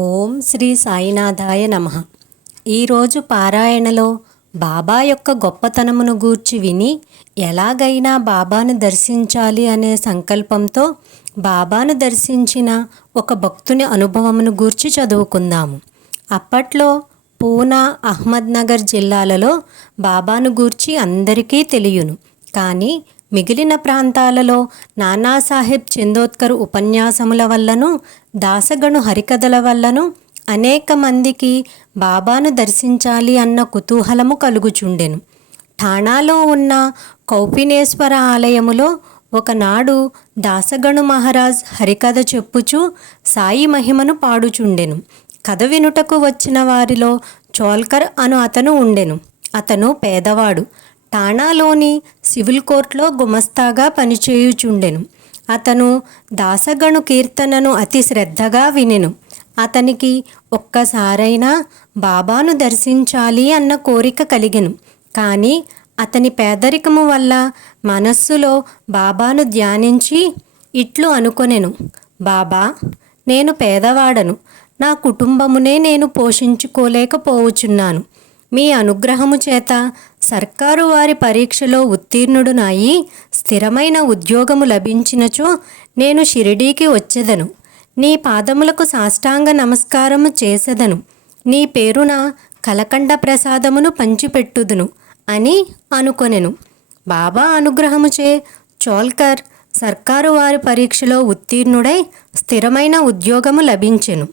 ఓం శ్రీ సాయినాథాయ నమ. ఈరోజు పారాయణలో బాబా యొక్క గొప్పతనమును గూర్చి విని ఎలాగైనా బాబాను దర్శించాలి అనే సంకల్పంతో బాబాను దర్శించిన ఒక భక్తుని అనుభవమును గూర్చి చదువుకుందాము. అప్పట్లో పూనా అహ్మద్నగర్ జిల్లాలలో బాబాను గూర్చి అందరికీ తెలియను. కానీ మిగిలిన ప్రాంతాలలో నానాసాహెబ్ చందోత్కర్ ఉపన్యాసముల వల్లను దాసగణు హరికథల వల్లను అనేక మందికి బాబాను దర్శించాలి అన్న కుతూహలము కలుగుచుండెను. ఠాణాలో ఉన్న కౌపినేశ్వర ఆలయములో ఒకనాడు దాసగణు మహారాజ్ హరికథ చెప్పుచు సాయి మహిమను పాడుచుండెను. కథ వినుటకు వచ్చిన వారిలో చోల్కర్ అను అతను ఉండెను. అతను పేదవాడు. ఠాణాలోని సివిల్ కోర్టులో గుమస్తాగా పనిచేయుచుండెను. అతను దాసగణు కీర్తనను అతి శ్రద్ధగా వినెను. అతనికి ఒక్కసారైనా బాబాను దర్శించాలి అన్న కోరిక కలిగెను. కానీ అతని పేదరికము వల్ల మనస్సులో బాబాను ధ్యానించి ఇట్లు అనుకొనెను. బాబా నేను పేదవాడను. నా కుటుంబమునే నేను పోషించుకోలేకపోవచున్నాను. మీ అనుగ్రహము చేత సర్కారు వారి పరీక్షలో ఉత్తీర్ణుడునాయి స్థిరమైన ఉద్యోగము లభించినచో నేను షిరిడీకి వచ్చేదను. నీ పాదములకు సాష్టాంగ నమస్కారము చేసేదను. నీ పేరున కలకండ ప్రసాదమును పంచిపెట్టుదును అని అనుకొనెను. బాబా అనుగ్రహముచే చోల్కర్ సర్కారు వారి పరీక్షలో ఉత్తీర్ణుడై స్థిరమైన ఉద్యోగము లభించెను.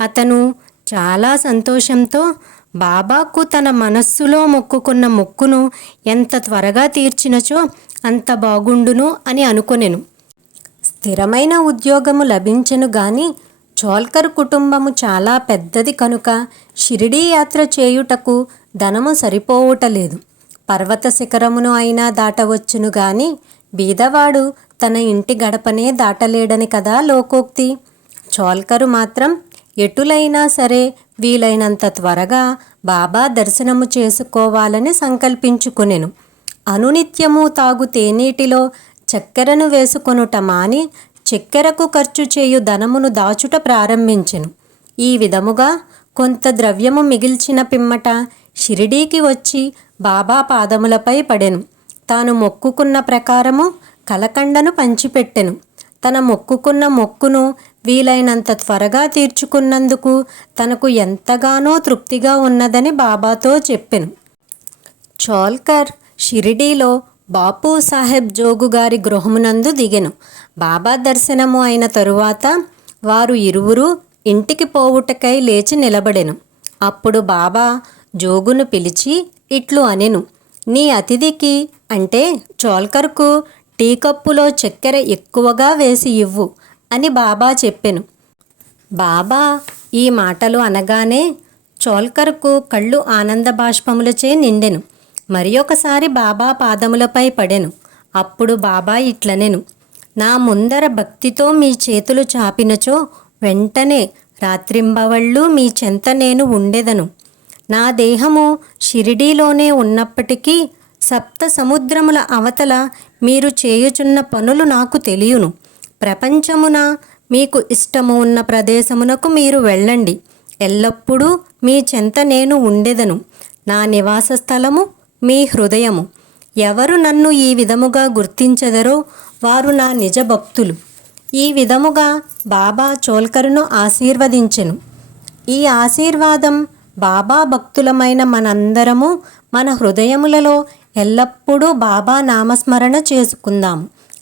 అతను చాలా సంతోషంతో బాబాకు తన మనస్సులో మొక్కుకున్న మొక్కును ఎంత త్వరగా తీర్చినచో అంత బాగుండును అని అనుకొనెను. స్థిరమైన ఉద్యోగము లభించను గాని చోల్కర్ కుటుంబము చాలా పెద్దది కనుక షిరిడీ యాత్ర చేయుటకు ధనము సరిపోవుటలేదు పర్వత శిఖరమును అయినా దాటవచ్చును గాని బీదవాడు తన ఇంటి గడపనే దాటలేడని కదా లోకోక్తి? చోల్కరు మాత్రం ఎటులైనా సరే వీలైనంత త్వరగా బాబా దర్శనము చేసుకోవాలని సంకల్పించుకునెను. అనునిత్యము తాగు తేనీటిలో చక్కెరను వేసుకొనుట మాని చక్కెరకు ఖర్చు చేయు ధనమును దాచుట ప్రారంభించెను. ఈ విధముగా కొంత ద్రవ్యము మిగిల్చిన పిమ్మట షిరిడీకి వచ్చి బాబా పాదములపై పడెను. తాను మొక్కుకున్న ప్రకారము కలకండను పంచిపెట్టెను. తన మొక్కుకున్న మొక్కును వీలైనంత త్వరగా తీర్చుకున్నందుకు తనకు ఎంతగానో తృప్తిగా ఉన్నదని బాబాతో చెప్పెను. చోల్కర్ షిరిడీలో బాపు సాహెబ్ జోగు గారి గృహమునందు దిగెను. బాబా దర్శనము అయిన తరువాత వారు ఇరువురు ఇంటికి పోవుటకై లేచి నిలబడెను. అప్పుడు బాబా జోగును పిలిచి ఇట్లు అనెను. నీ అతిథికి అంటే చోల్కర్కు టీ కప్పులో చక్కెర ఎక్కువగా వేసి ఇవ్వు. అని బాబా చెప్పెను. బాబా ఈ మాటలు అనగానే చోల్కర్కు కళ్ళు ఆనంద బాష్పములచే నిండెను. మరి ఒకసారి బాబా పాదములపై పడెను. అప్పుడు బాబా ఇట్లనెను. నా ముందర భక్తితో మీ చేతులు చాపినచో వెంటనే రాత్రింబవళ్ళు మీ చెంత నేను ఉండెదను. నా దేహము షిరిడీలోనే ఉన్నప్పటికీ సప్త సముద్రముల అవతల మీరు చేయుచున్న పనులు నాకు తెలియను. ప్రపంచమున మీకు ఇష్టము ఉన్న ప్రదేశమునకు మీరు వెళ్ళండి. ఎల్లప్పుడూ మీ చెంత నేను ఉండెదను. నా నివాస స్థలము మీ హృదయము. ఎవరు నన్ను ఈ విధముగా గుర్తించెదరో వారు నా నిజ భక్తులు. ఈ విధముగా బాబా చోల్కరును ఆశీర్వదించెను. ఈ ఆశీర్వాదం బాబా భక్తులమైన మనందరము మన హృదయములలో ఎల్లప్పుడూ బాబా నామస్మరణ చేసుకుందాం